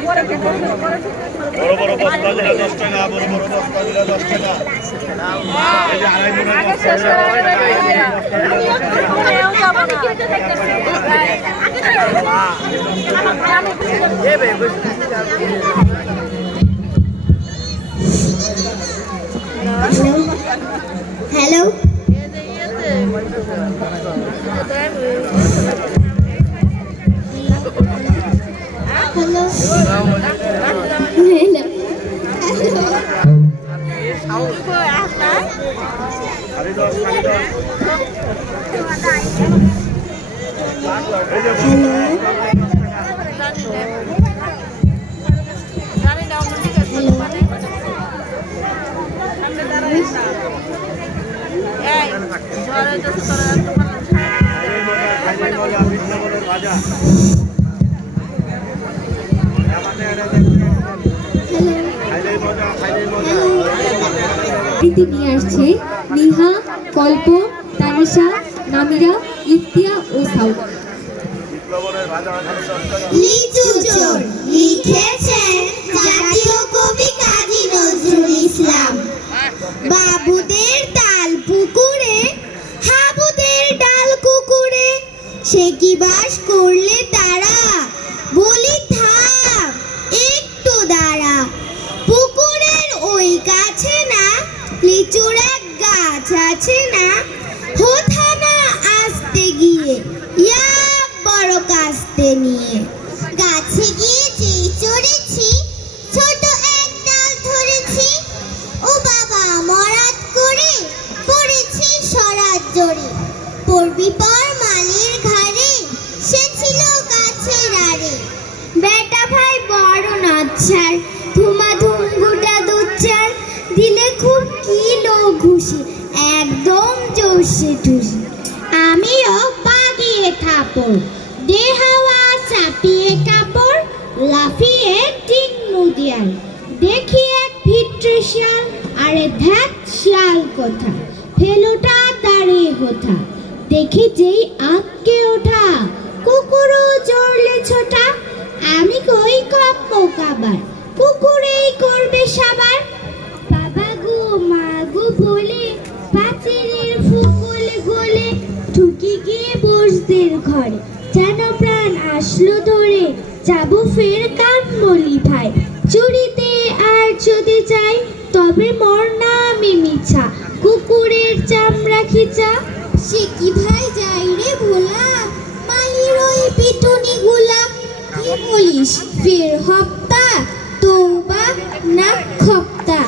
বড় বড় বস্তা দিলে 10 টাকা, বড় বড় বস্তা দিলে 10 টাকা। এই যে আড়াই মনের বস্তা দিলে 10 টাকা। হ্যালো, নিয়ে আসছে নিহা, কল্প, তানিশা, নামিরা, ইফতিয়া ও সাউদ। লিচু চোর লিখেছেন জাতীয় কবি কাজী নজরুল ইসলাম। বাবুদের তাল পুকুরে, হাবুদের ডাল কুকুরে, সে কি বাস করলে তারা? বলি থাম, একটু দাঁড়া। পুকুরের ওই কাছে না লিচুর এক গাছ আছে না? হোথা না আসতে গিয়ে ইয়া বড় কাস্তে নিয়ে। গাছে গিয়ে যেই চড়েছি, ছোট এক ডাল ধরেছি। ও বাবা মরাদ করে পড়েছি সরাত জোরে। পড়বি পর মালির ঘাড়ে, সে ছিল গাছের আড়ে। বেটা ভাই বড় নাচ্ছার, ধুমাধুম গোটা দুচ্চার, দিলে খুব কিলো ঘুষি, একদম জোশে ঠুসি। আমিও বাগিয়ে থাপড়, দে হাওয়া চাপিয়ে কাপড়, লাফিয়ে ঠিক মুদিয়াল। দেখি এক ভিট্রে শিয়াল, আরে ধ্যাত শিয়াল কোথা, ফেলোটা দাঁড়িয়ে কোথা। দেখি যেই আঁককে ওঠা, কুকুরও জড়লে ছোটা। আমি কই কাব্য কাবার, কুকুরেই করবে সাবার। বাবা গো মা গো বলে পাঁচিলের ফুকলে গলে, ঠুকি গিয়ে বসদের ঘরে, যেন প্রাণ আসলো ধরে। যাবো ফের কানমলি ভাই, চুরিতে আর যদি যাই, তবে মর না আমি মিছা, কুকুরের চামড়া খিচা। সে কি ভাই যাই রে ভোলা, মালির ওই পিটুনি গুলা। কি বলিস ফের হপ্তা, তৌবা না খপ্তা।